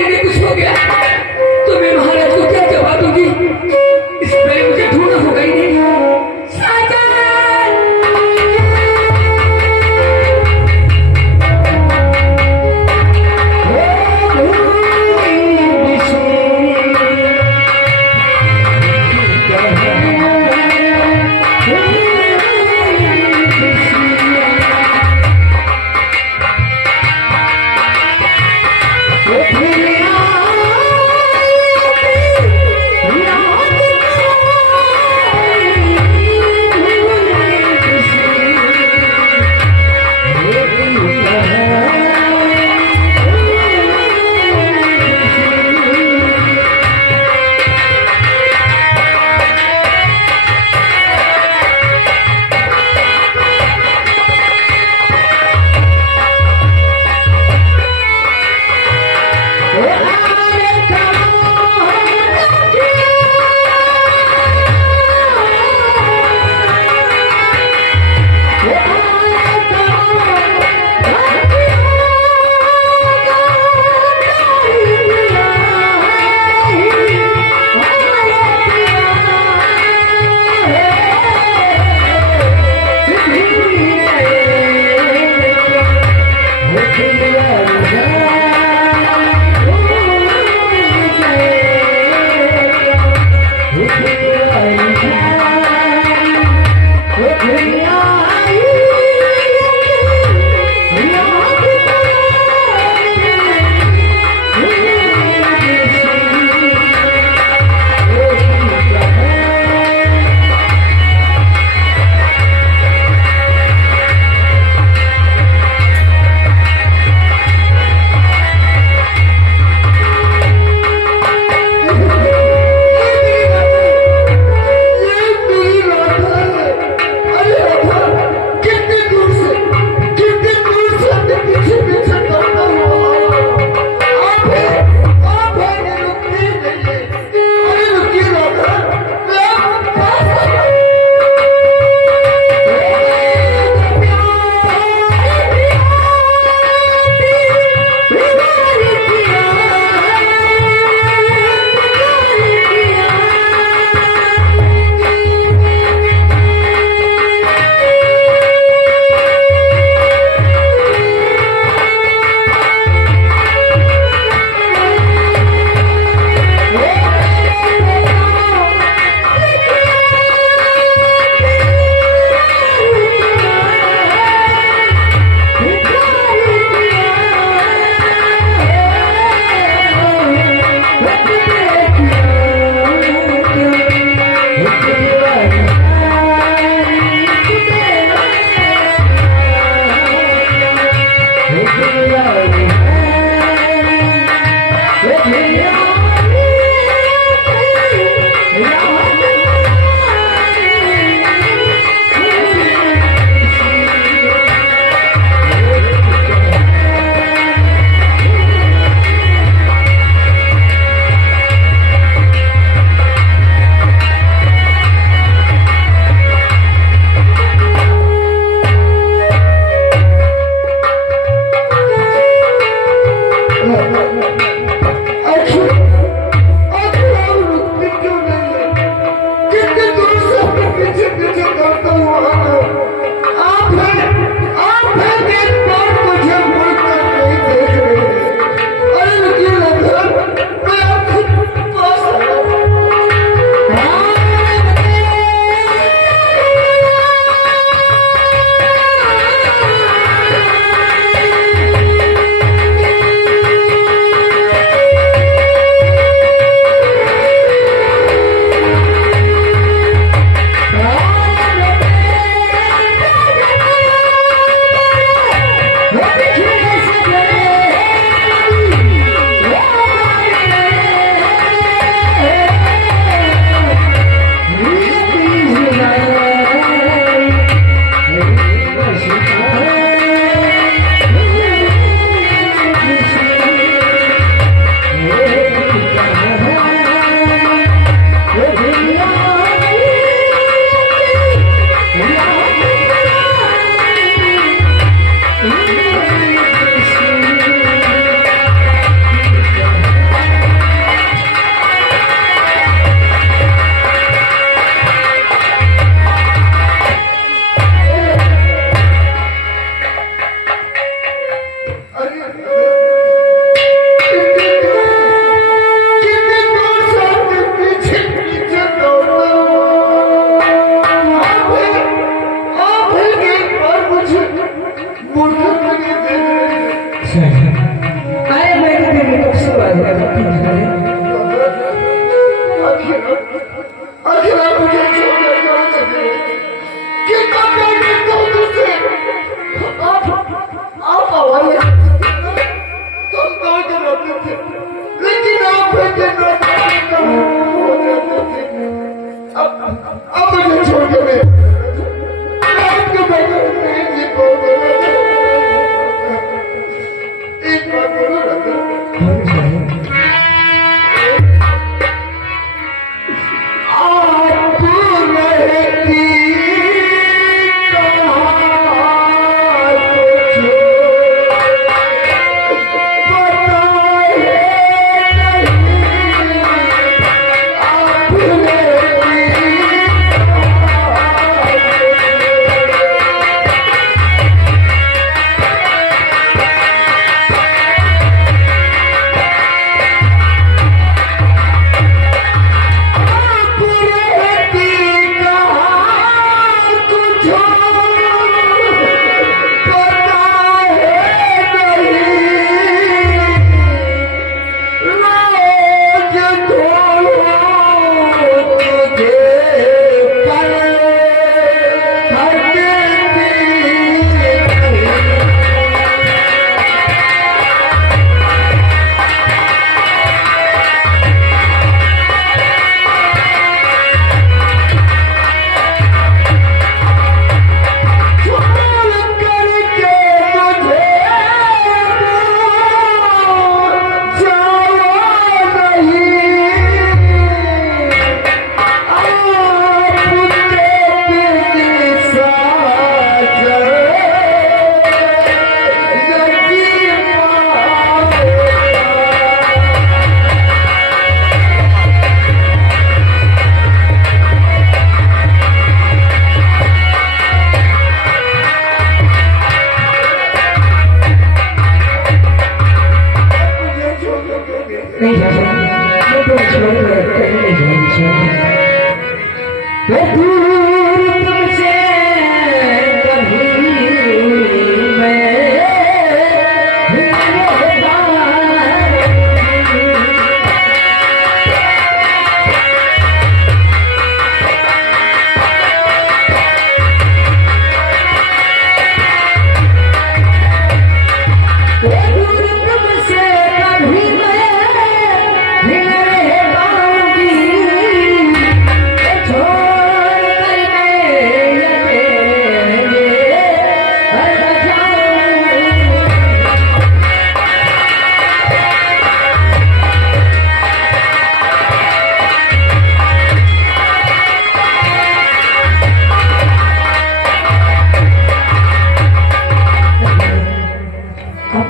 लिए कुछ हो गया तो मैं महाराज को क्या जवाब दूंगी? इस पहले मुझे ढूंढना होगा ही नहीं। साजन! Oh,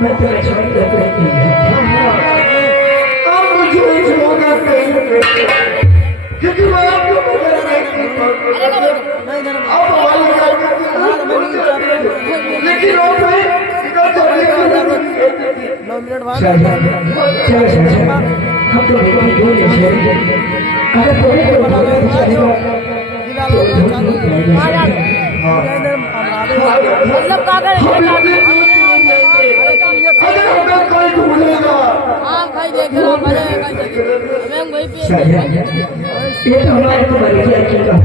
मैं तुम्हें छोड़ देती अब मुझे छोड़ना क्योंकि मैं आपको लेकिन हम तो अगर मतलब कागज कोई ढूंढेगा हाँ भाई देख लो हमारे मैं वही पे ये तो हमारे को बड़ी अच्छी का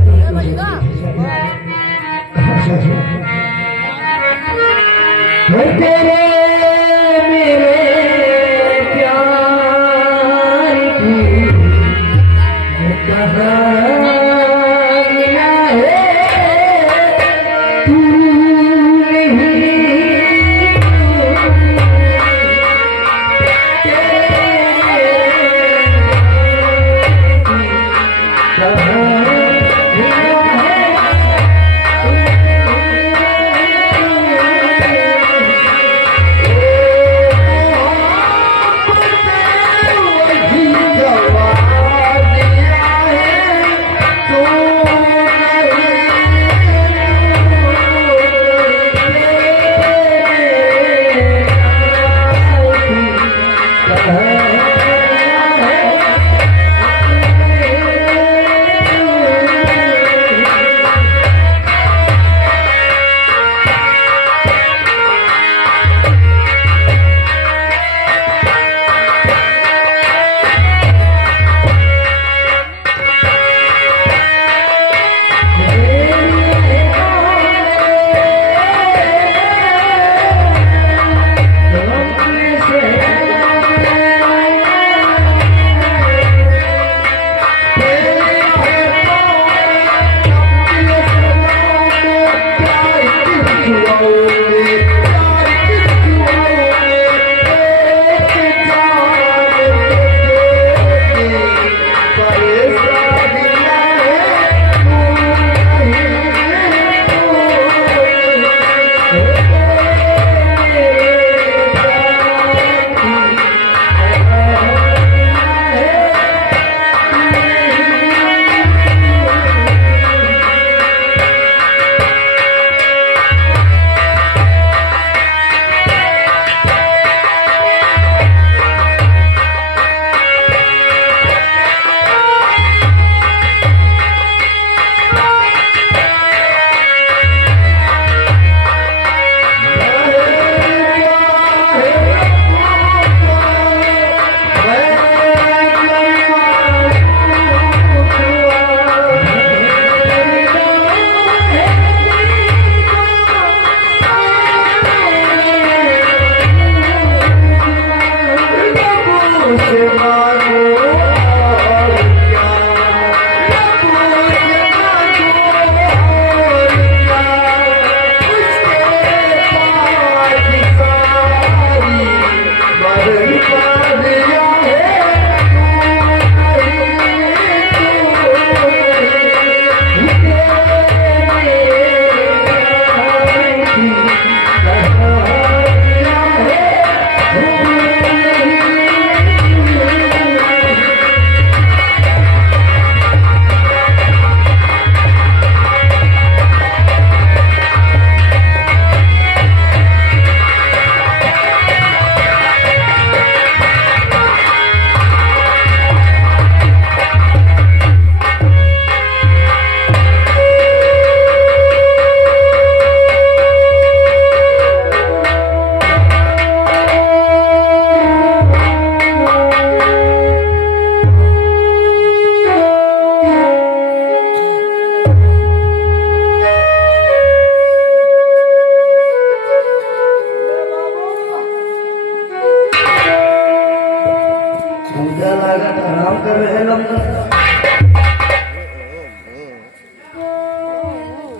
तेरे मेरे प्यार की कहानियां है तू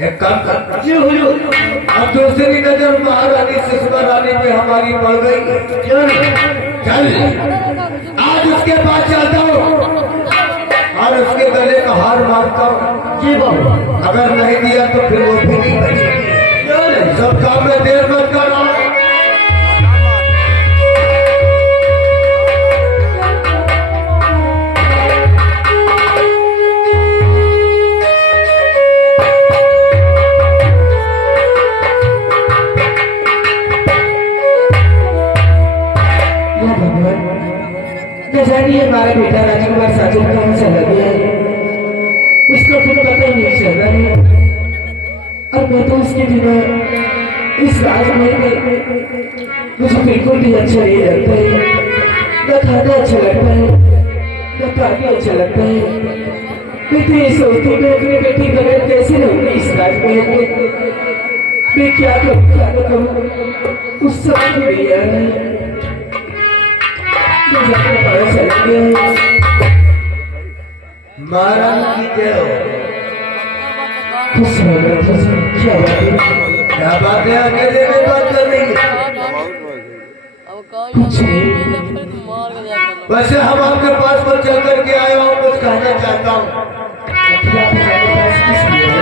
एक काम कर जी हुजूर, अब दूसरी नजर महारानी सुषमा रानी पे हमारी पड़ गई। चल आज उसके पास जाता हूँ और उसके गले का हार मारता हूँ। जी बाबा, अगर नहीं दिया तो फिर वो भी नहीं बचेगी। सब काम में देर मत करो। न जानिए हमारा बेटा राजकुमार साजिद कहाँ चला गया है, उसका कुछ पता ही नहीं चल रहा है। और मैं तो उसके बिना इस राजमहल में मुझे बिल्कुल भी अच्छा नहीं लगता है। न खाना अच्छा लगता है, न पानी अच्छा लगता है। मैं तो ये सोचती हूँ मैं अपनी बेटी बगैर कैसे रहूंगी इस राजमहल में। मैं क्या करूँ क्या न करूँ, उस समय भी नहीं आ रहा है। मैं जाकर पता चला गया है। महारानी की जय हो। खुश हो गया, खुश हो। क्या बात है? क्या बात है, अकेले में बात कर रही है? कुछ नहीं। वैसे हम आपके पास पर चल करके आया हूँ, कुछ कहना चाहता हूँ। अखिला तुम्हारे पास किस लिए है?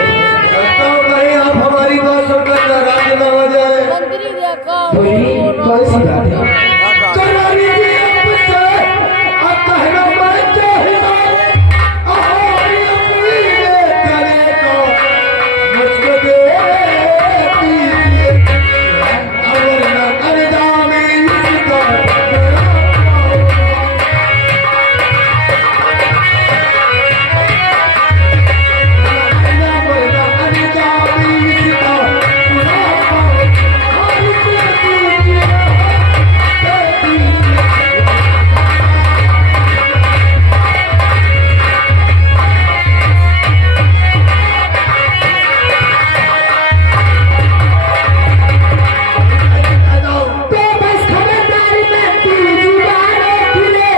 कहता हूँ कहीं आप हमारी बात सुनकर नाराज न हो जाए। मंत्री देखा बोली कौन सी बात है? करारी की आपसे अब कहना मैं चाहिए, हमारी उम्मीदें करे को मुझको देती है। अगर न कर जावे इसका तो बस खबरदारी में तेरी जुबानें खुले,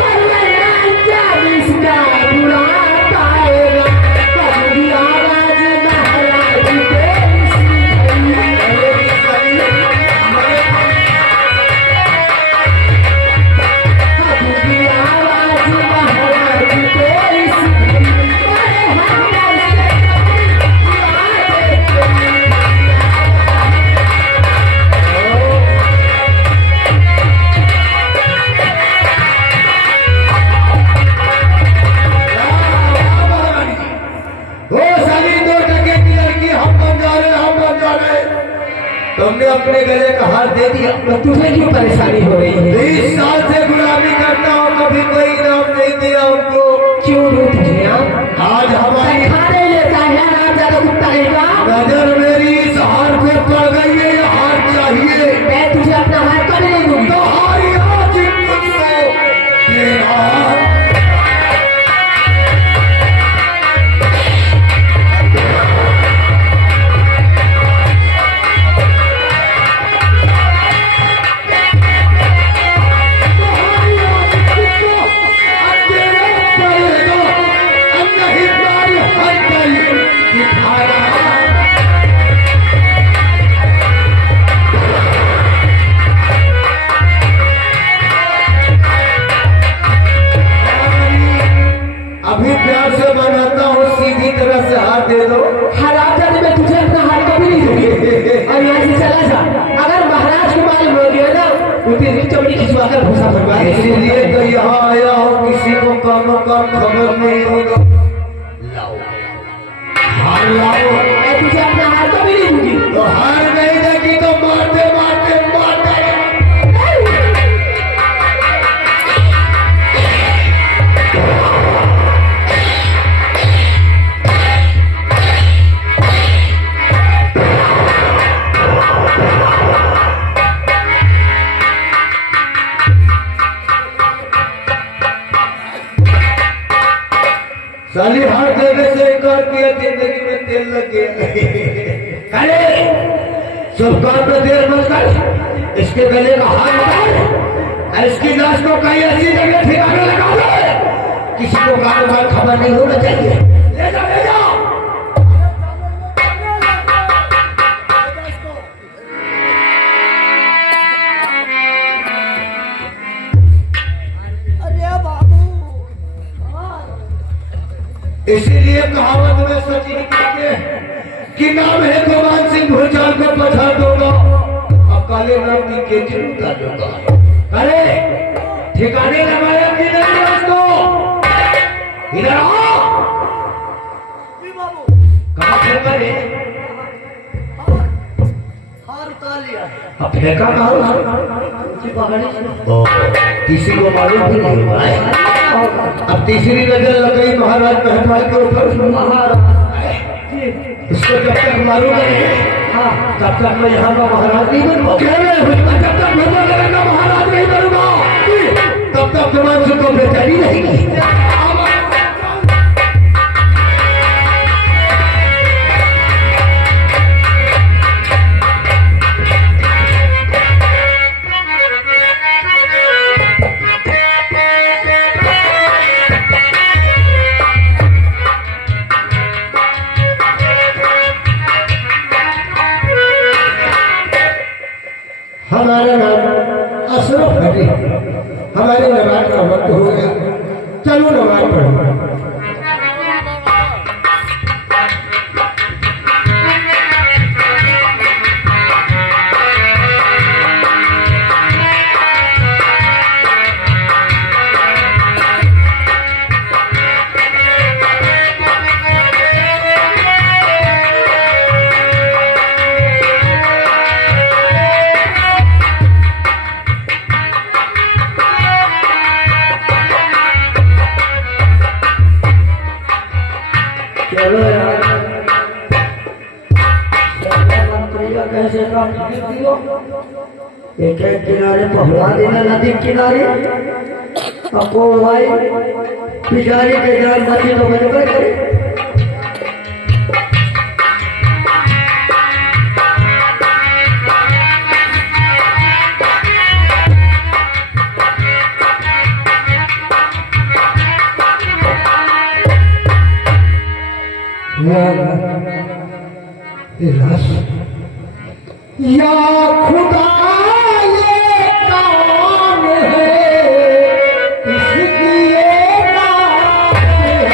फरमान जानिस्ता बुला पाएगा। कभी आवाज महाराज तेरी कभी आवाज महाराज तेरी वो साली दो टके की लड़की हम बन जा रहे, हम बन जा रहे। तुमने अपने गले का हार दे दिया। तो तुम्हें क्यों परेशानी हो रही है? 20 साल से गुलामी करता हूँ, कभी कोई इनाम नहीं दिया हमको। क्यों रूठ गए आप? आज हमारी खाने लेता है आप ज्यादा कुत्ता है क्या? नजर मेरी इस हार पे पड़ गई है, ये हार चाहिए। मैं तुझे अपना हाथ कब नहीं दूंगी? तो हारी आज मुझको तेरा अभी प्यार से मनाता हूँ, सीधी तरह से हाथ दे दो। हराम जाने में तुझे अपना हाथ कभी नहीं दूंगी। और यहाँ से चला जा। अगर महाराज को मालूम हो गया ना, तो तेरी चमड़ी खिंचवाकर भूसा भरवा देंगे। इसीलिए तो यहाँ आया हूँ, किसी को काम का खबर नहीं होगा। लाओ हार लाओ। मैं तुझे अपना हाथ कभी नहीं दूंगी। तो हार नहीं देगी तो मारते मारते मारते साली हार देने से इनकार किया, जिंदगी में तेल लग गया। अरे सब काम में देर मत कर, इसके गले का हार निकाल और इसकी लाश को कहीं ऐसी जगह ठिकाने लगा दे, किसी को कारोबार खबर नहीं होना चाहिए। ले जाओ ले जाओ। इसीलिए कहावत में सच ही कहते हैं कि नाम है गोपाल सिंह भूचाल को पछाड़ दूंगा, अब काले नाम की केचुल उतार दूंगा। अरे ठिकाने लगाया कि नहीं उसको? इधर आओ। कहाँ से मरे? हार अब फेंका कहाँ तो किसी को मालूम भी नहीं हुआ है। अब तीसरी नजर लग गई महाराज महतवाल के ऊपर। इसको जब तक मालूम नहीं तब तक मैं यहाँ का महाराज नहीं बनूंगा। जब तक मैं का महाराज नहीं बनूंगा तब तक तुम्हारे से तो बेचैनी रहेगी। हमारा नाम अशरफ है। हमारे नमाज का वक्त हो गया, चलो नमाज पढ़ो। चलो यार, मंत्री का कैसे काम दियो? एक एक किनारे पहुंचा देना नदी किनारे। आपको भाई बिचारी के जान बची तो बचबे करे। या खुदा ये कौन है इसकी ये बात है।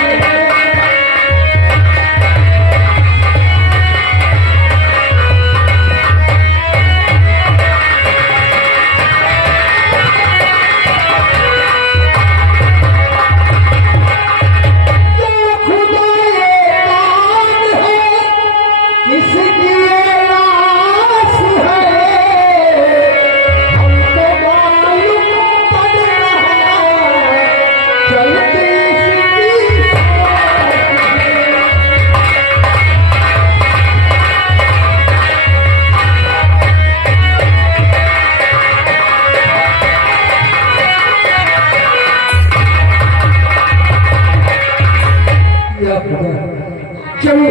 चलो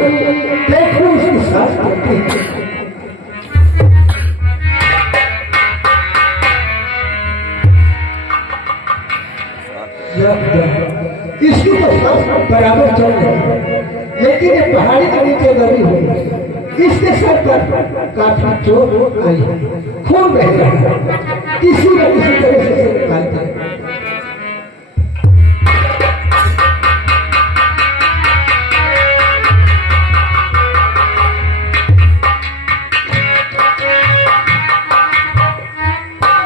देखो उसके साथ करते हैं। इसकी तो सांस बराबर चल रही है, लेकिन ये पहाड़ी के नीचे दबी हुई है। इसके सर पर काफी चोट आई है, खून बह रहा है। किसी न किसी तरह से निकालते हैं।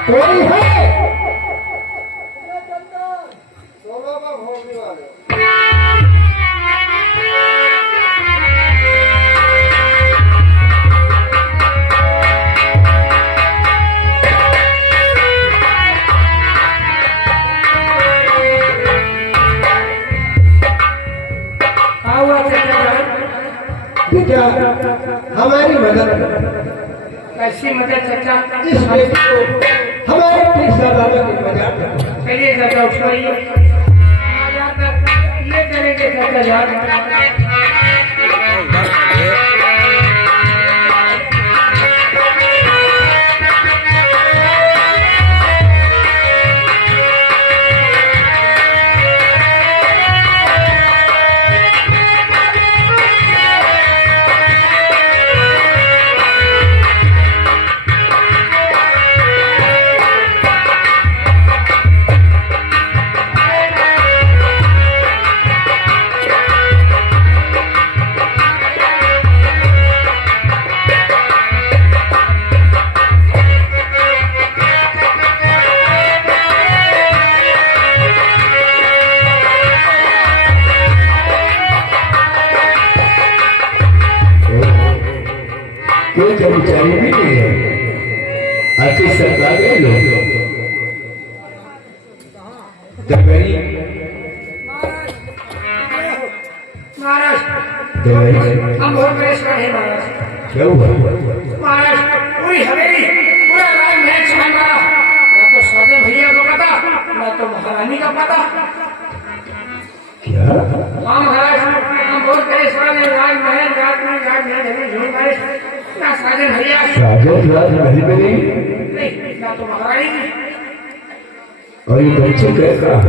कोई है बेटा, हमारी मदद कैसी मदद चाचा? इस बेटी को हमारे पिता दादा की मदद। चलिए चाचा उसको ये करेंगे चाचा जान। आके सरकार ले लो दबेरी महाराज दबेरी हम बहुत परेशान हैं महाराज। क्या हुआ महाराज पूरी हवेली पूरा राजमहल छान मारा, ना तो साजन भैया को पता ना तो महारानी का पता। क्या हाँ महाराज हम बहुत परेशान हैं। राजमहल हमें ढूंढ आए, ना साजन भैया साजन राजमहल में नहीं नहीं, ना तो महारानी। और ये बच्चे कैसा अब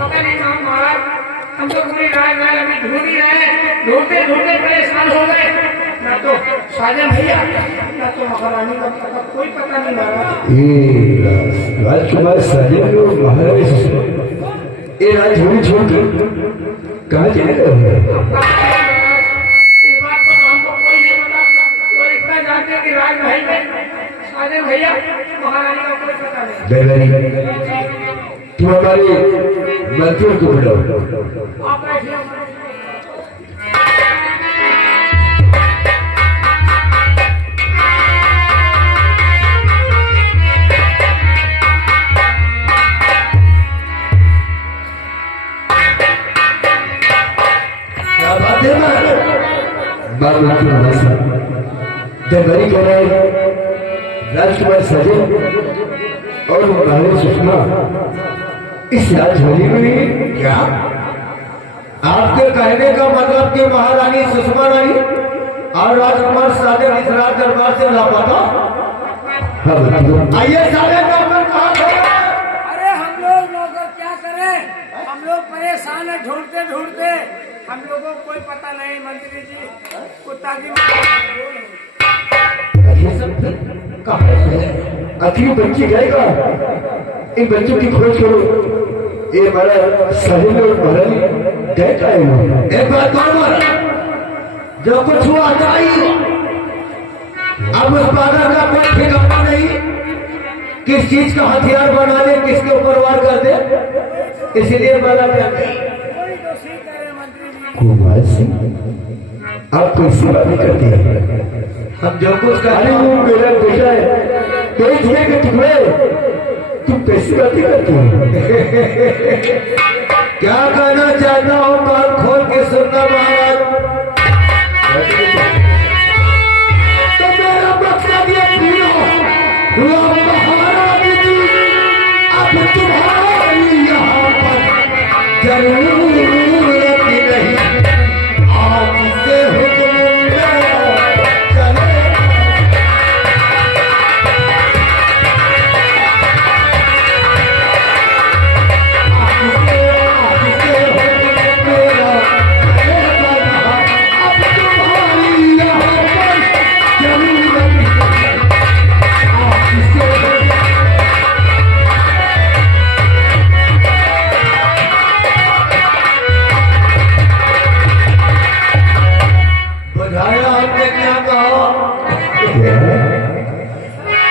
पता नहीं कहाँ महाराज, हम तो पूरी राजमहल अभी ढूंढ ही रहे हैं, ढूंढते ढूंढते परेशान हो गए। ना तो साजन भैया ना तो महारानी का पता, कोई पता नहीं महाराज। ये राजकुमार साजन और महारानी सुषमा ये राजभूमि छोड़ के कहाँ चले गए होंगे? इस बात को तो हमको कोई नहीं पता, तो इतना जानते हैं कि राजमहल में साजन भैया महारानी का कोई पता नहीं। दबेरी तू हमारे मंत्रियों को बुलाओ। आप बैठिए। क्या बात है बाबू की भाषा दबेरी कह रहे राजकुमार साजन और महारानी सुषमा इस राजभवन में क्या आपके कहने का मतलब कि महारानी सुषमा रानी और राजकुमार साजन इस राज दरबार से लापता? आइए सारे नौकर कहाँ गए? अरे हम लोग नौकर क्या करें, हम लोग परेशान है ढूंढते ढूंढते, हम लोगों को कोई पता नहीं। मंत्री जी कुत्ता की आखिर बच्चे गएगा, इन बच्चों की खोज करो। ये हमारा साजन और महारानी गए का है? एक बात और जो कुछ हुआ चाहिए, अब उस बादल का कोई ठिकाना नहीं, किस चीज का हथियार बना दे, किसके ऊपर वार कर दे, इसीलिए बाला क्या कोई दोषी करे मंत्री जी। कुमार सिंह आप कैसी बातें करती हैं? हम जो कुछ कर रहे हो मेरा बेटा है, तेज हुए के टुकड़े, तुम कैसी बातें करती हो? क्या कहना चाहता हूँ कान खोल के सुनना महाराज। तो मेरा मकसद ये अब तुम्हारी यहाँ पर जरूरत नहीं, आज से हुक्म चले।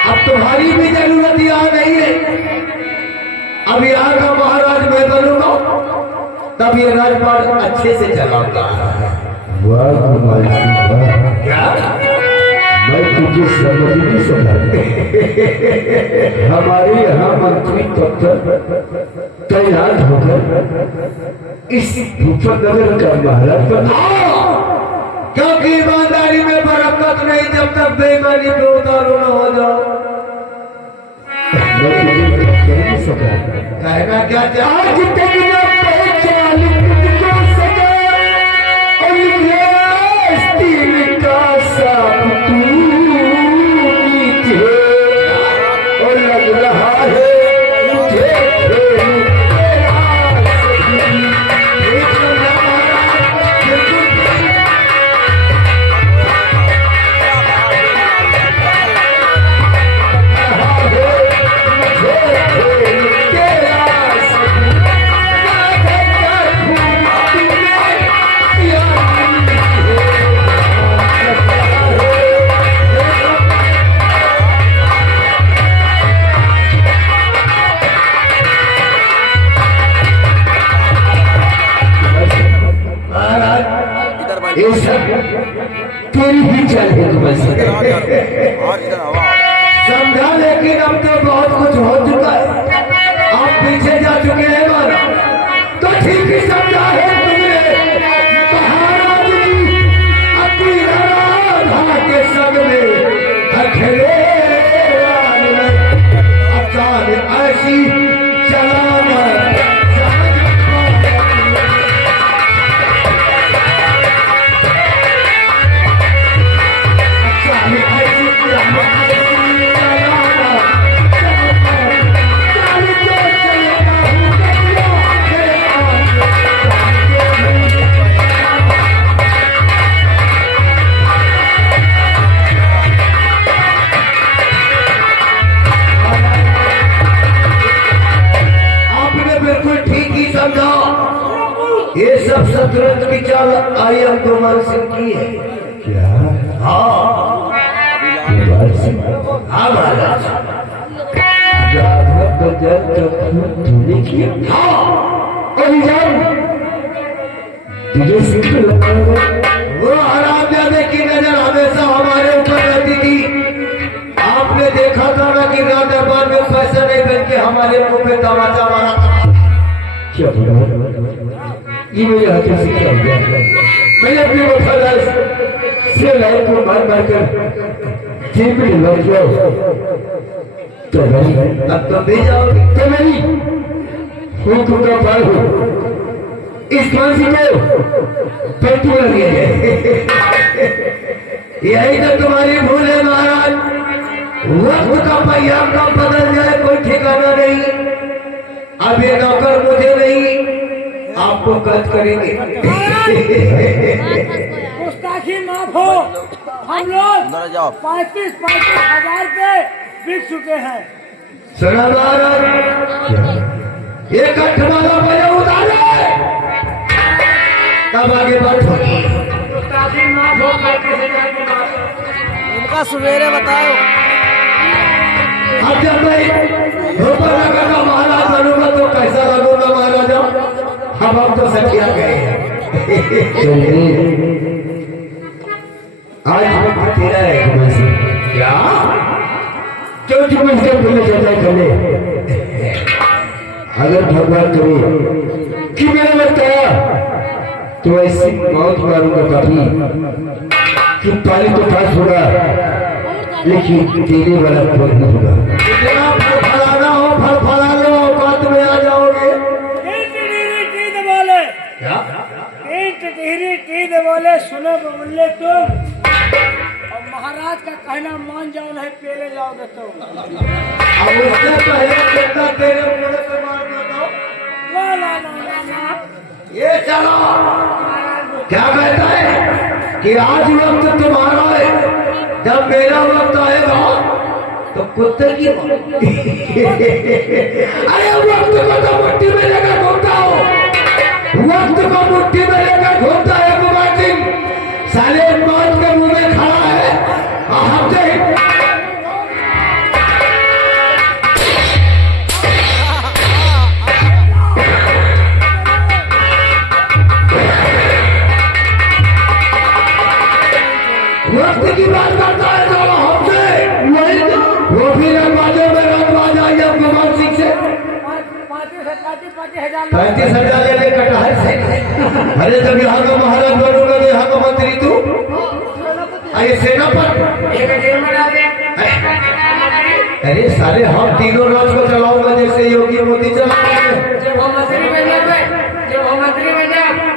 अब तुम्हारी भी जरूरत यहाँ नहीं है, अब यहाँ का महाराज मैं बनूंगा, तब ये राजपाट अच्छे से चलाऊंगा। वाह कुमार सिंह, क्या मैं तुझे समझ नहीं सकता। हमारे यहाँ मंत्री दफ्तर तैयार होकर इस भूपतनगर का महाराज बना, क्योंकि ईमानदारी में बरकत नहीं जब तक बेईमानी पे उतारू न हो जाओ। मैं तुझे कह नहीं सका, कहना क्या चाह और लग रहा है मुझे तेरी ही चाल है। समझा, लेकिन अब तो बहुत कुछ हो चुका है। आप पीछे जा चुके हैं माना, तो ठीक ही समझा है तुमने। महाराज जी अपनी राधा के संग में खेले अचानक ऐसी चला ये सब शतरंज की चाल आई अब्दुल सिंह की है। क्या? हाँ हाँ महाराज, राधा बजर जब तूने किया हाँ अभी जान तुझे सिर्फ लगा वो हरामजादे की नजर हमेशा हमारे ऊपर रहती थी। आपने देखा था ना कि रात दरबार में पैसा नहीं बन के हमारे मुंह पे तमाचा मारा था। क्या बोला? ये मेरे हाथों से क्या हो गया? मैंने अपने वफादार से लाइन को मार मार कर जेब में लग गया तो नहीं, अब तो दे जाओगे तो नहीं हुक्म का पार हो। इस फांसी को पेटू लगे यही तो तुम्हारी भूल है महाराज। वक्त का पहिया कब बदल जाए कोई ठिकाना नहीं। अब ये नौकर मुझे नहीं आपको कैद करेंगे। गुस्ताखी माफ हो, हम लोग 35,000 पे बिक चुके हैं। सुना महाराज, ये कठवाला बजे उतारे तब आगे बढ़ो। गुस्ताखी माफ हो, 35,000 की बात है। उनका सवेरे बताओ। अब जब मैं ऊपर लगा महाराज बनूंगा तो कैसा लगूंगा महाराजा। हम तो सखिया गए आज वक्त तेरा है तुम्हारे क्या क्यों तुम इससे बोले जाता खले। अगर भगवान करे कि मेरा वक्त आया तो ऐसी मौत मारूंगा कभी कि पानी तो पास होगा लेकिन देने वाला कोई नहीं होगा। जितना फलाना हो फल फला लो, औकात में आ जाओगे। क्या बोले सुनो बोले तुम, और महाराज का कहना मान जाओ, नहीं पेले जाओगे तो। अब उससे पहले कितना तेरे मुंह पे मार दो। ला ला ला ला ला। ये चलो क्या कहता है कि आज वक्त तुम्हारा है, जब मेरा वक्त आएगा तो कुत्ते की अरे वक्त को तो मुट्ठी में लेकर घूमता हो, वक्त को मुट्ठी में लेकर घूमता है। कुमार सिंह साले मौत के मुंह में खड़ा है। हमसे वक्त की बात करता है तो हमसे वही तो वो भी रंगबाजों में रंगबाज आ गया कुमार सिंह से 35,000 ले कटहर से। अरे जब यहाँ का महाराज बनूंगा तो यहाँ का मंत्री तू आइए सेना पर। अरे सारे हम तीनों राज को चलाऊंगा जैसे योगी मोदी चलाएंगे। जब हम मंत्री बन जाए,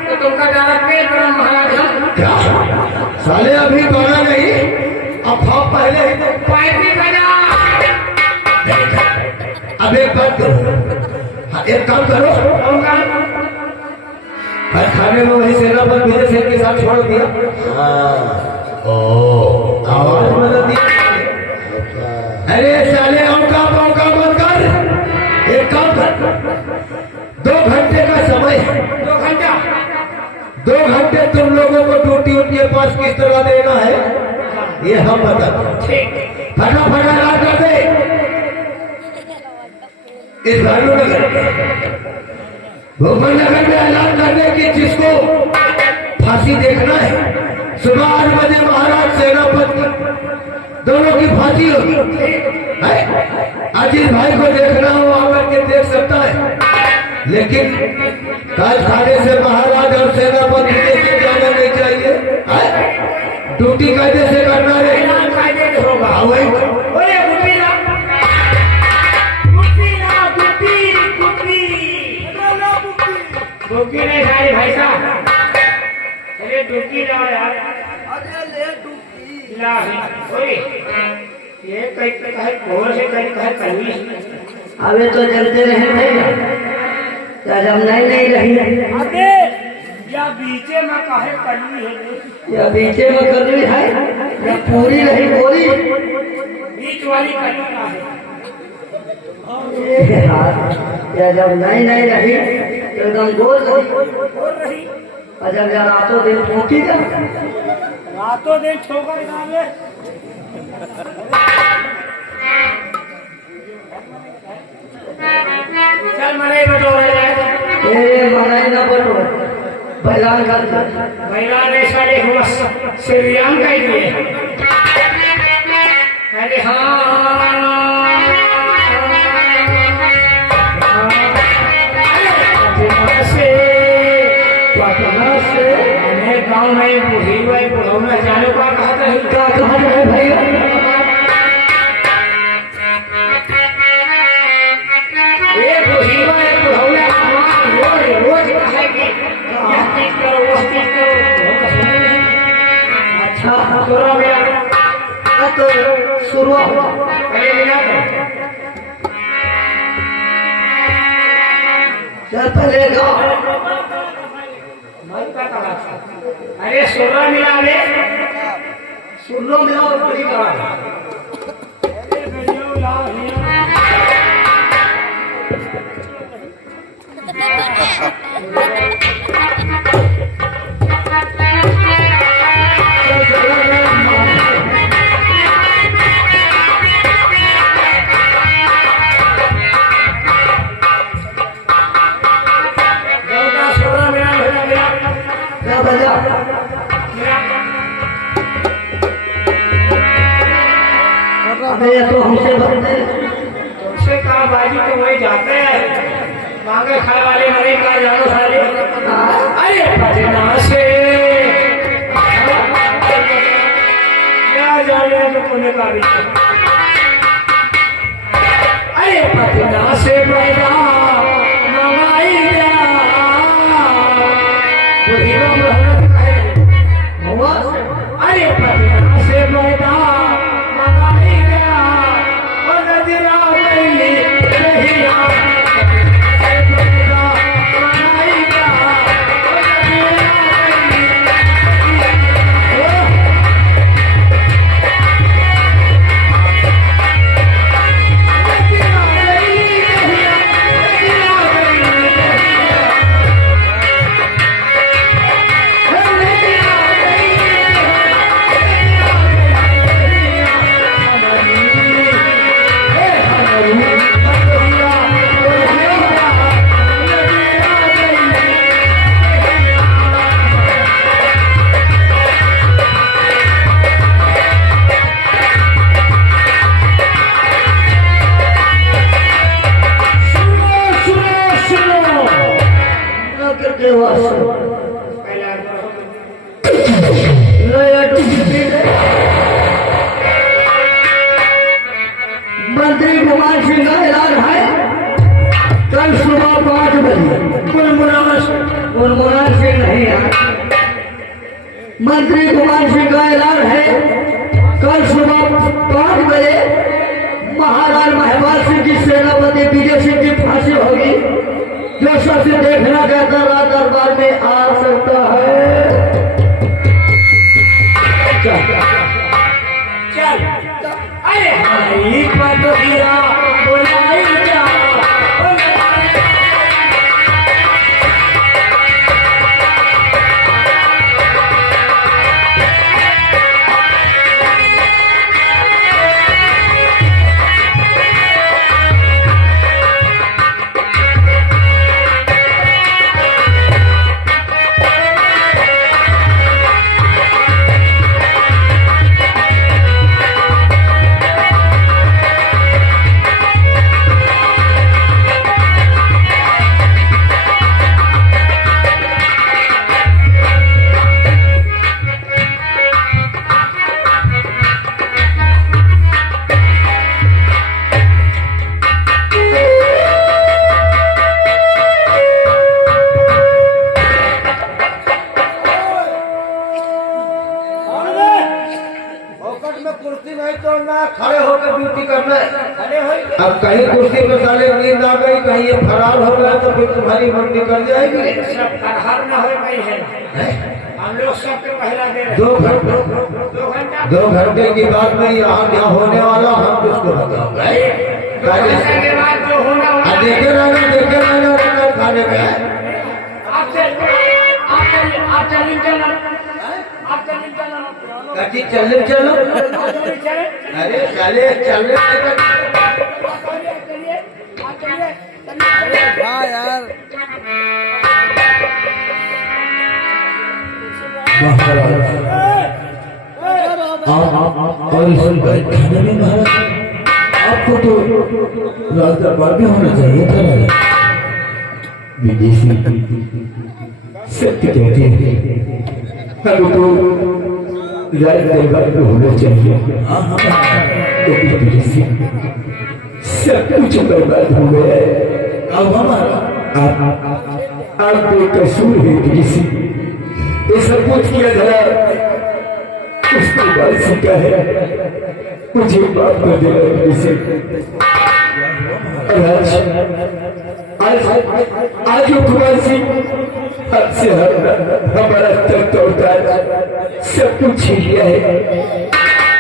तो तुमका डायरेक्ट महाराज हम क्या साले अभी बना नहीं, अब हम पहले ही तो पार्टी बना। अब एक बात करो, हाँ, एक काम करो, हर खाने में वही सेना पर विजय सेन के साथ छोड़ दिया। आवाज बदल दी। अरे साले औका मौका मत कर, एक काम कर, 2 घंटे का समय है। 2 घंटे तुम लोगों को ड्यूटी उनके पास किस तरह देना है ये हम बता दें। फटाफट ऐलान कर दे इस भानुनगर भूपनगर में ऐलान कर दे कि जिसको फांसी देखना है सुबह 8 बजे महाराज सेनापति दोनों की फांसी होगी। अजीत भाई को देखना हो आकर के देख सकता है, लेकिन कारखाने से महाराज और सेनापति से जाना नहीं चाहिए। ड्यूटी कायदे से करना है, कायदे से होगा। वही ओए गुप्ती ना, डुबकी नहीं खाई भाई साहब। अरे डुबकी लाओ यार। ला ओए ये कहीं भोर से कहीं कहीं अबे तो चलते रहे भैया, जब नहीं रही आगे या बीचे में काहे करनी है, या बीचे में करनी है या पूरी रही बोली बीच वाली करनी है। या जब नहीं रही तो एकदम गोल रही और जब या रातों दिन फूटी जा रातों दिन ठोकर डाले। चल मरे बटोरे जाए। मनाई न बटो बैलान कर महिला ने सारे हुआ श्रीराम का ही दिए। अरे गाँव में बूढ़ी भाई बुढ़ौना जाने का कहते हैं। क्या कहा है भैया? ये बूढ़ी भाई बुढ़ौना रोज रोज कहेगी यह चीज करो वो चीज करो। अच्छा तोरा मेरा तो शुरू पहले मिला चल पहले अरे सोलह मिला ले सुनो मिला और बड़ी करा तो हमसे बनते तुमसे कहा बाजी तो वही जाते हैं मांगे खाए वाले मरे का जानो सारे। अरे पटना से क्या जाने तो पुण्य का भी। अरे पटना से पैदा मंगाई गया वही मेहनत है हुआ। अरे पटना से पैदा मंत्री कुमार सिंह का ऐलान है कल सुबह 5 बजे। मुनमुना सिंह नहीं है, मंत्री कुमार सिंह का ऐलान है कल सुबह 5 बजे महाराज महवाल सिंह की सेनापति विजय सिंह की फांसी होगी। जो सबसे देखना चाहता रात दरबार में आ सकता है। चल अरे हमारी पटोहिया बुलाई जा। अब कहीं कुर्सी पर साले नींद आ गई, कहीं ये फरार हो गया तो फिर तुम्हारी मम्मी कर जाएगी। सब फरहार न हो गई है, हम लोग सबके पहला दे रहे 2 घंटा 2 घंटे की बात में यहाँ क्या होने वाला हम किसको बताओगे? के बाद जो होना होगा। देखे रहना खाने में। आप चलिए चलो, आप चलिए चलो, कची चले चलो, चलिए चले, अरे चले चले चलिए आप चलिए। हाँ यार और इस खाने में महाराज आपको तो राज दरबार में होना चाहिए था राजा। विदेशी सत्य कहते हैं हम तो राज दरबार में होना चाहिए। तो विदेशी सब कुछ बर्बाद हो गया है। अब हमारा आप बेकसूर है विदेशी, ये सब कुछ किया था उसके बाद सीखा है, मुझे बात कर देना इसे। आज कुमार सिंह हमसे हमारा तख्त और ताज सब कुछ छीन लिया है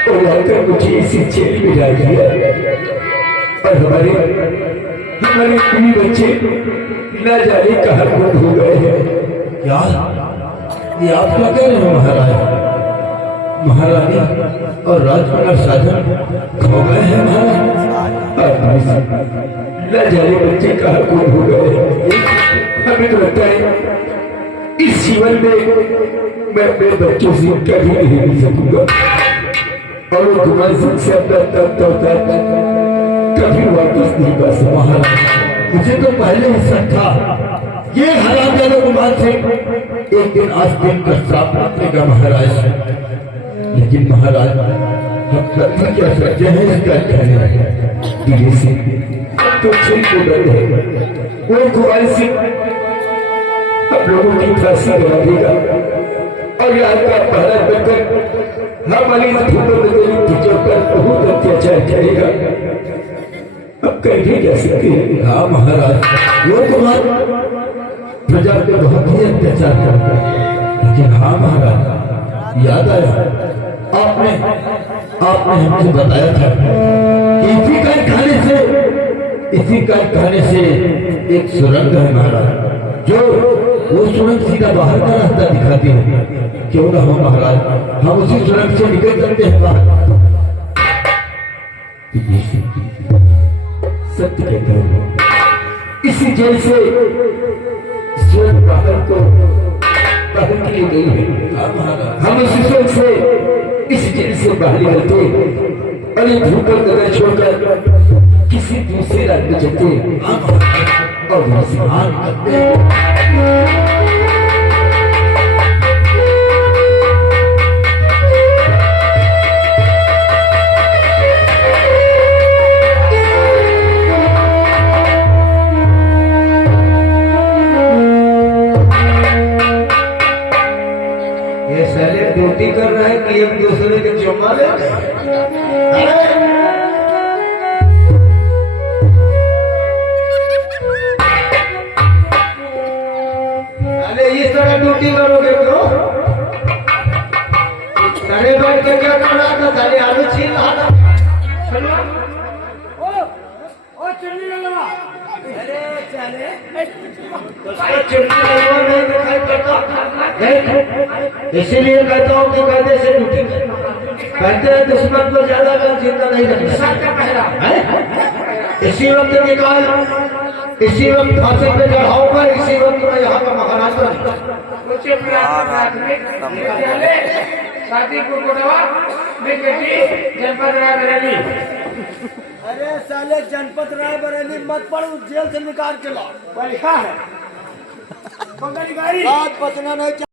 और आकर मुझे इसी जेल में डाल दिया और हमारे पूरी बच्चे न जाने कहाँ गुम हो गए हैं। यार ये आप क्या कह रहे हो महाराज? महारानी और राजकुमार साजन खो गए हैं महाराज। न जाने बच्चे कहाँ गुम हो गए हैं। हमें तो लगता है इस जीवन में मैं अपने बच्चों से कभी नहीं मिल सकूंगा और वो कुमार सिंह से अपना तख्त और ताज कभी वापस नहीं पा सकता। महाराज मुझे तो पहले ही शक था ये हरामजादा कुमार सिंह एक दिन आज दिन का श्राप देगा महाराज, लेकिन महाराज हम कभी क्या सकते हैं इसका कहने से तो छिल को डर है वो कुमार सिंह हम लोगों की फांसी करा देगा और यहाँ का पहरा बनकर हमारी धूपों पर बहुत अत्याचार करेगा। अब कह भी क्या सकते हैं? हाँ महाराज वो कुमार प्रजा पे बहुत ही अत्याचार करता है, लेकिन हाँ महाराज याद आया आपने हमसे बताया था इसी कारखाने से एक सुरंग है महाराज, जो वो सुरंग सीधा बाहर का रास्ता दिखाती है। क्यों ना हो महाराज हम उसी सुरंग से निकल सकते हैं बाहर। सत्य कहता हूँ इसी जेल से सुरंग बाहर के लिए गई है। हम इसी सुरंग से इस जेल से बाहर निकलते और ये भूपर जगह छोड़कर किसी दूसरे राज्य में चलते और मुसलमान करते। ये साले ड्यूटी कर रहा है कि एक दूसरे के चुम्मा ले रहे हैं? इस तरह ड्यूटी करोगे क्यों? सारे बैठ के क्या कर रहा था? सारे आलू छीन रहा था। नहीं दिखाई पड़ता, इसीलिए कहता हूँ कि कायदे से ड्यूटी कहते हैं दुश्मन को ज्यादा गम जिंदा नहीं रखना। इसी वक्त निकाल, इसी वक्त फांसी पे चढ़ाऊंगा, इसी वक्त मैं यहाँ का महाराजा जनपद रायबरेली। अरे साले जनपद रायबरेली मत पढ़, जेल से निकाल के लाओ। लिखा है बात बचना नहीं।